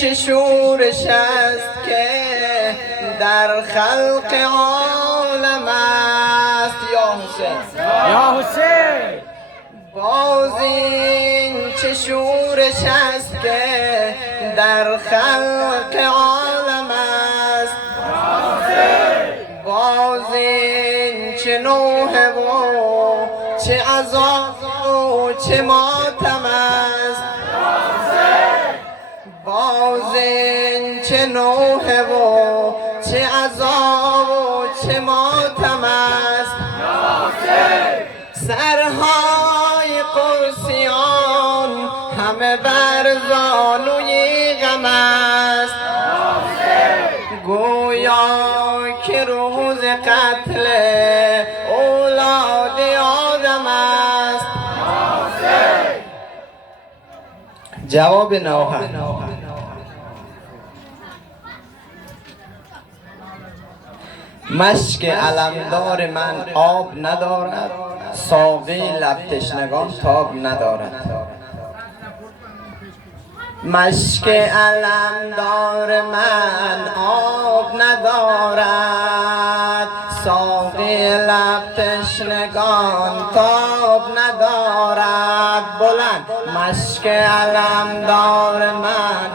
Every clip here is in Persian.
چه شورش است که در خلق عالم است. یا حسین یا حسین باز این چه شورش است که در خلق عالم است. باز این چه نوحه و چه عذاب و چه ماتم است. باز این چه نوحه و چه عذاب و چه ماتم است. سرهای قرصیان همه بر زانوی غم است. گویا که روز قتل اولاد آدم است. جواب نوحه: مشک علمدار من آب ندارد، ساقی لب تشنگان تاب ندارد. مشک علمدار من آب ندارد، ساقی لب تشنگان تاب ندارد. بلند: مشک علمدار من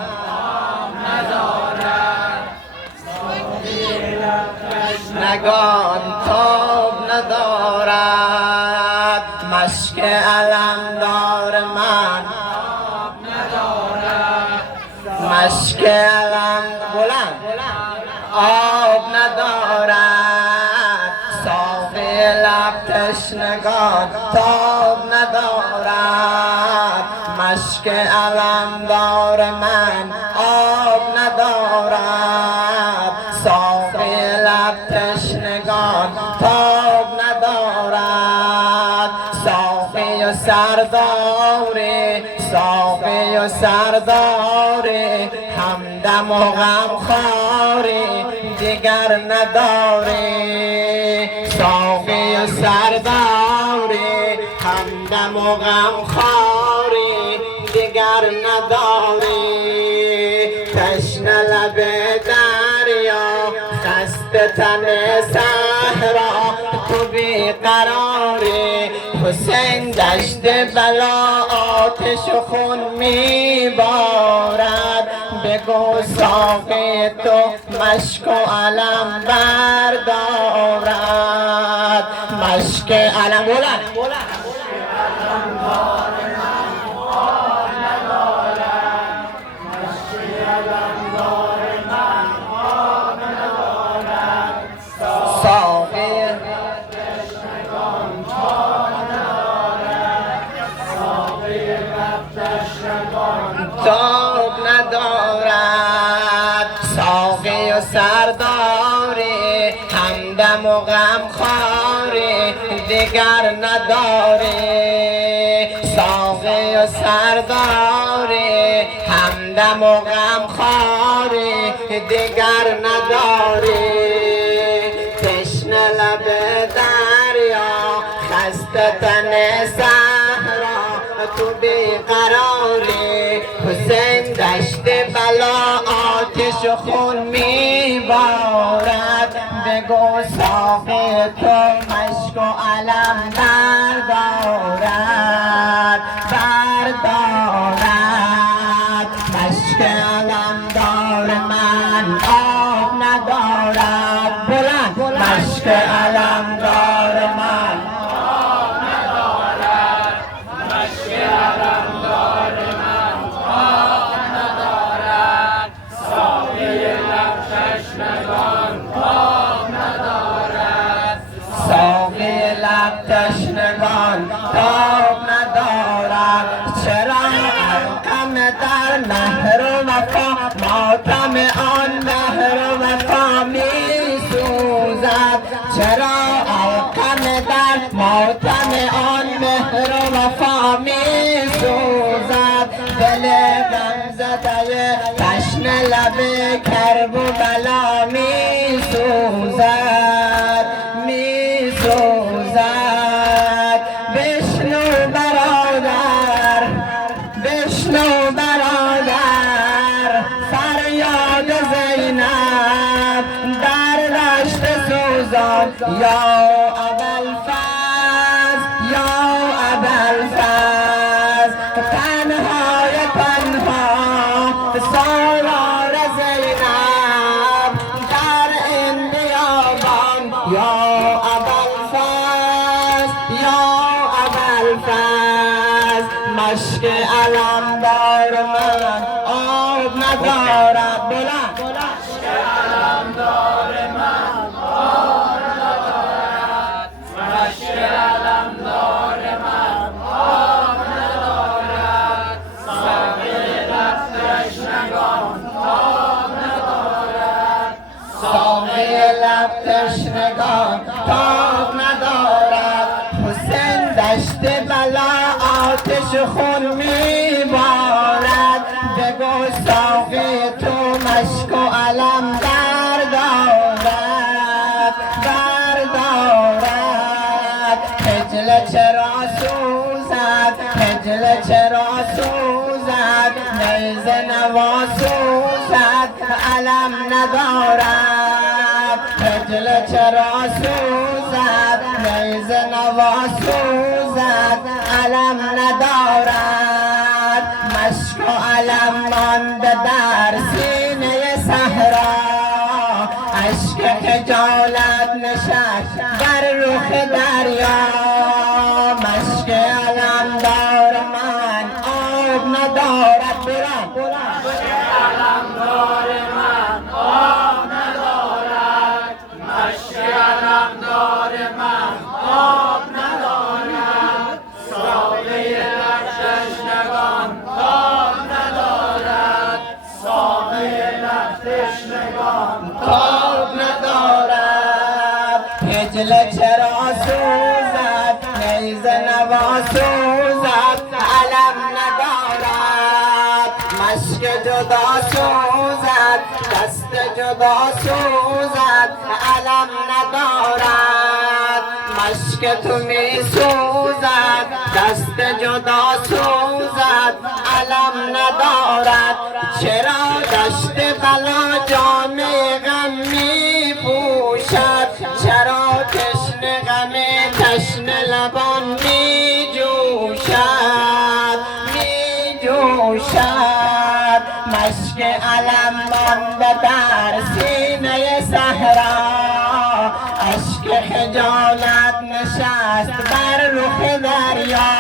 نگان تاب ندارد. مشک علمدار من مشک علم بلند آب ندارد، ساقی لب تشنگان تاب ندارد. مشک علمدار من آب ندارد، ساقی لب تشنگان تاب ندارد. ساقی و سرداره، ساقی و سرداره، همدم و غمخواره دیگر نداره. ساقی و سرداره، همدم و غمخواره دیگر نداره. تشنه لب دریا، خسته تن صحرا، تو بیقراری. حسین دشت بلا آتش و خون میبارد. بگو ساقی تو مشک و علم بردارد. مشک علم بلند تاب ندارد. ساقی و سرداره، همدم و غمخواره دیگر نداره. ساقی و سرداره، همدم و غمخواره دیگر نداره. تشنه لب دریا، خسته تن صحرا، تو بیقراری. حسین دشت بلا آتش و خون میبارد. بگو ساقی تو مشک و علم بردارد. بردارد. مشک علمدار من آب ندارد. بلند: مشک علمدار من تشنگان تاب ندارد. چرا غم در مهر و وفا، ماتم آن مهر و وفا می سوزد. چرا غم در ماتم آن مهر و وفا می سوزد. دل غم زده تشنه لب کرب و بلا می سوزد. می سوزد. بشنو برادر، بشنو برادر، زینب در رشت سوزان یا ابوالفضل یا ابوالفضل تنهای تنها سالار زینب در این بیابان یا ابوالفضل یا ابوالفضل مشک علمدار من آب ندارد بلند مشک علمدار من آب ندارد مشک علمدار من آب ندارد ساقی لب تشنگان تاب ندارد ساقی لب تشنگان تاب ندارد حسین دشت بلا آتش خون میبارد بگو ساقی تو مشک و علم بردارد خجل چرا سوزد خجل چرا سوزد نیزه نوا سوزد علم ندارد خجل چرا سوزد نیزه نوا سوزد علم ندارد مشک و علم مانده در سینه صحرا اشک خجالت نشست بر رخ دریا مشک علمدار من آب ندارد مشک علمدار من آب ندارد مشک علمدار من آب ندارد ساقی لب تشنگان تاب ندارد ساقی لب تشنگان تاب ندارد خجل چرا سوزد نیزه نوا سوزد علم ندارد مشک جدا سوزد دست جدا سوزد علم ندارد مشک تو می سوزد دست جدا سوزد علم ندارد چرا دشت بلا جامه غم می پوشد چرا تشنه غم تشنه لبان می جوشد مشک علم مانده در سینه صحرا اشک خجالت نشست بر رخ دریا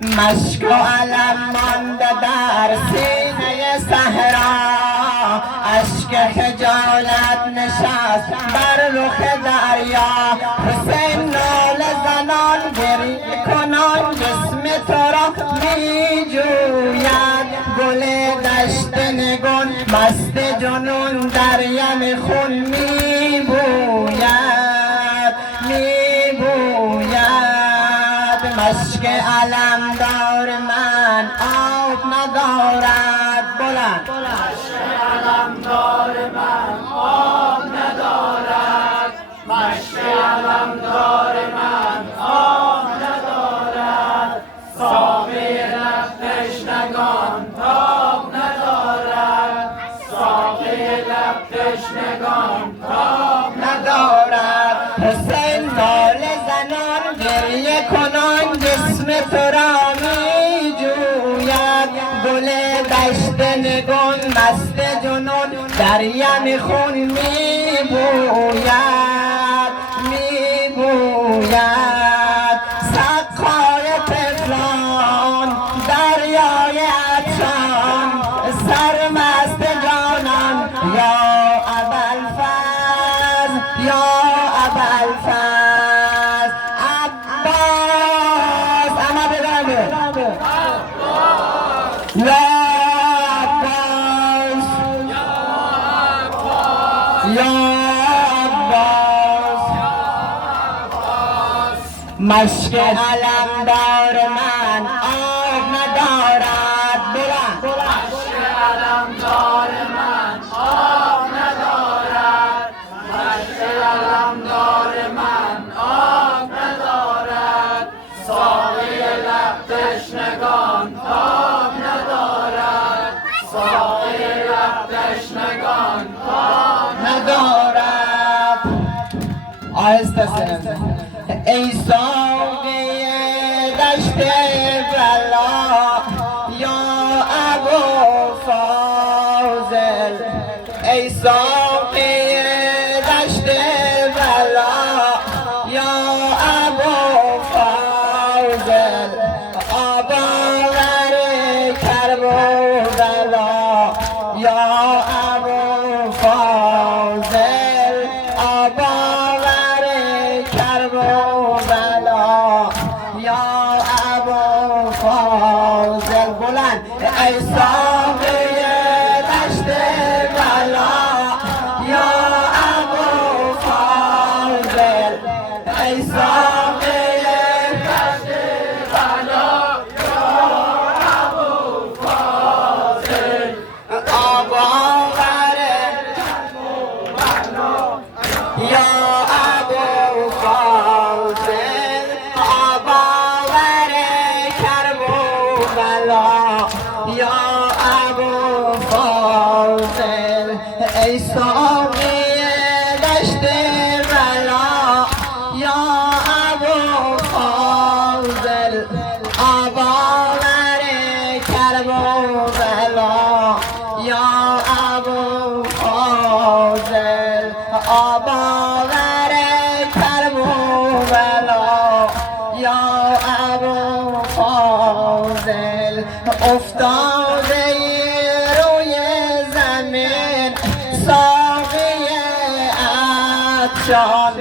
مشک و علم مانده در سینه صحرا اشک خجالت نشست بر رخ دریا حسین ناله زنان گریه کنان جسم تو را می جوید گل دشت نگون مست جنون در یم خون می بوید مشک علمدار من آب ندارد بلند مشک علمدار من آب ندارد مشک علمدار من آب ندارد ساقی لب تشنگان تاب ندارد ساقی لب تشنگان تاب ندارد حسین ناله زنان گریه کنان جسم تو را می جوید گل دشت نگون مست جنون در یم خون می بوید سقای طفلان دریای عطشان سرمست جانان یا ابوالفضل یا ابوالفضل عباس اما بدانه یا عباس یا عباس مشک علمدار من آب ندارد بلند مشک علمدار من آب ندارد مشک علمدار من آب ندارد ساقی لب تشنگان تاب ندارد ای ساقی دشت بلا یا ابو فاضل، ای ساقی دشت بلا یا ابو فاضل، آب آور کرب و بلا یا ابو فاضل، آب آور کرب و بلا یا ابو فاضل. بلند ای ساقی دشت بلا یا ابو فاضل، ای ساقی دشت بلا یا ابو فاضل، آب آور یا ابو فاضل، آب آور کرب و بلا یا ابو فاضل، ای ساقی دشت بلا یا ابو فاضل، آب آور کرب و بلا یا ابو فاضل، آب آور کرب و بلا یا ابو فاضل. افتاده روی زمین ساقی عطشان،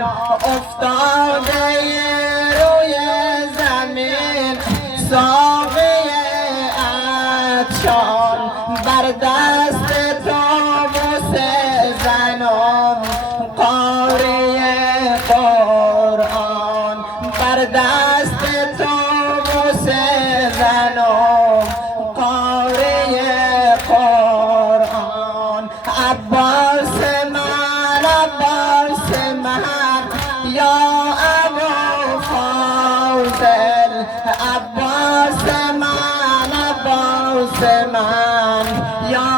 افتاده روی زمین ساقی عطشان، بر دست تو بوسه زنم قاری قرآن، بر دست تو بوسه زنم قاری قرآن. عباس من، عباس من یا ابو فاضل، عباس من، عباس من یا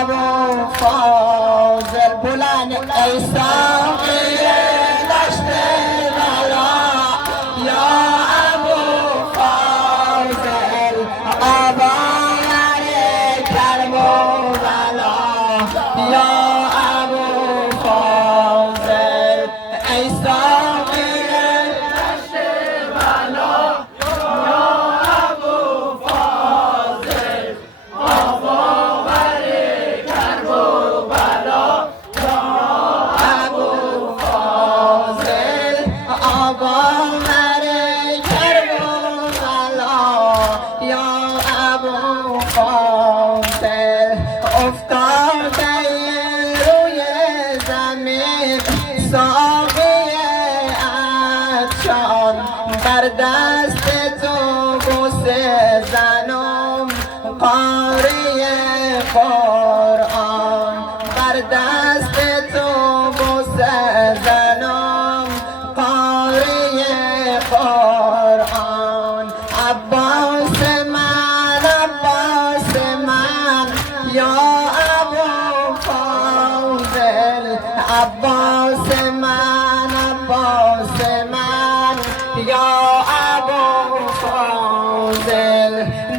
ابو فاضل. بلند ای ساقی دشت بلا یا ابو فاضل، آب آور کرب و بلا یا ابو فاضل، ای ساقی دشت بلا یا ابو فاضل، آب آور کرب و بلا یا ابو فاضل، آب آور کرب و بلا یا ابو فاضل. افتاده روی زمین ساقی عطشان، بر دست تو بوسه زنم قاری قرآن، بر دست تو بوسه زنم قاری قرآن. عباس من، عباس من یا ابو فاضل، عباس من، عباس من یا ابو فاضل.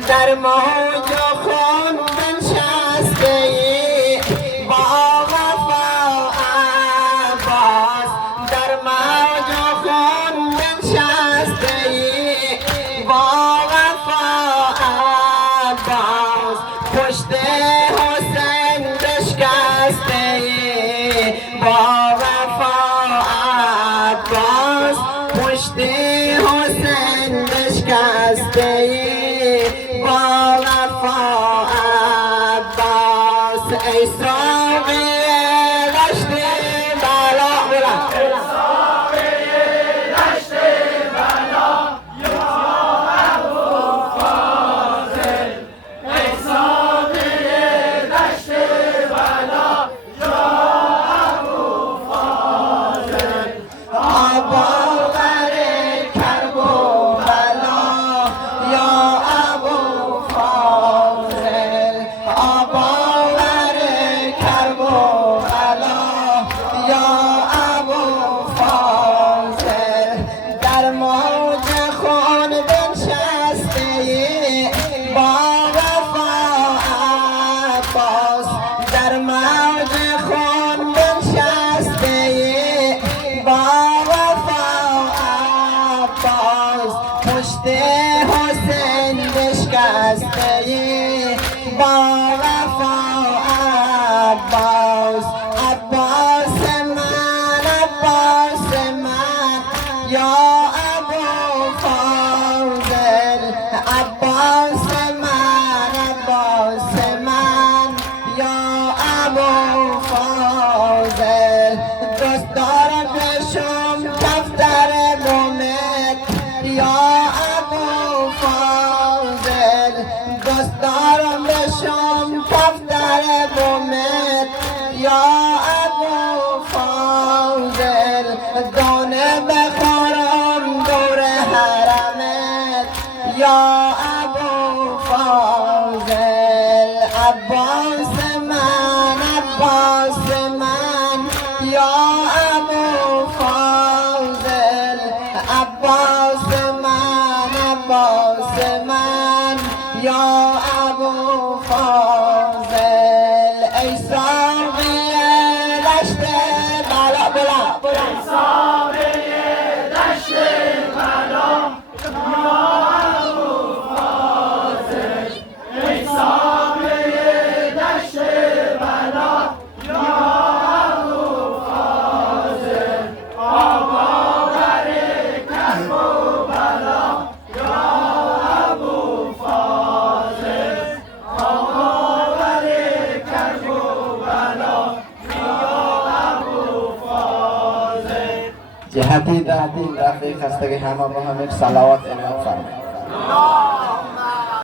در موج خون بنشسته ای با وفا عباس، در موج خون بنشسته ای با وفا عباس، پشت حسین بشکسته ای با وفا عباس، پشت حسین بشکسته ای با وفا ای با وفا عباس عباس من یا ابو فاضل عباس من یا ابو فاضل دوست دارم بشم دفتر بومت یا ابو فاضل دوست دارم بشم دفتر بومت یا ابو فاضل دانه بخورم دور حرمت یا ابو فاضل عباس من یا ابو فاضل عباس من یا ابو فاضل ای ساقی دشت بلا ای ساقی دشت بلا یا ابو فاضل ای ساقی دشت بلا یا ابو فاضل آقا بر کرب و بلا یا ابو فاضل آقا بر کرب و بلا یا ابو فاضل جهتی رفیق خستگی همه با هم یک صلوات عنایت فرمایید.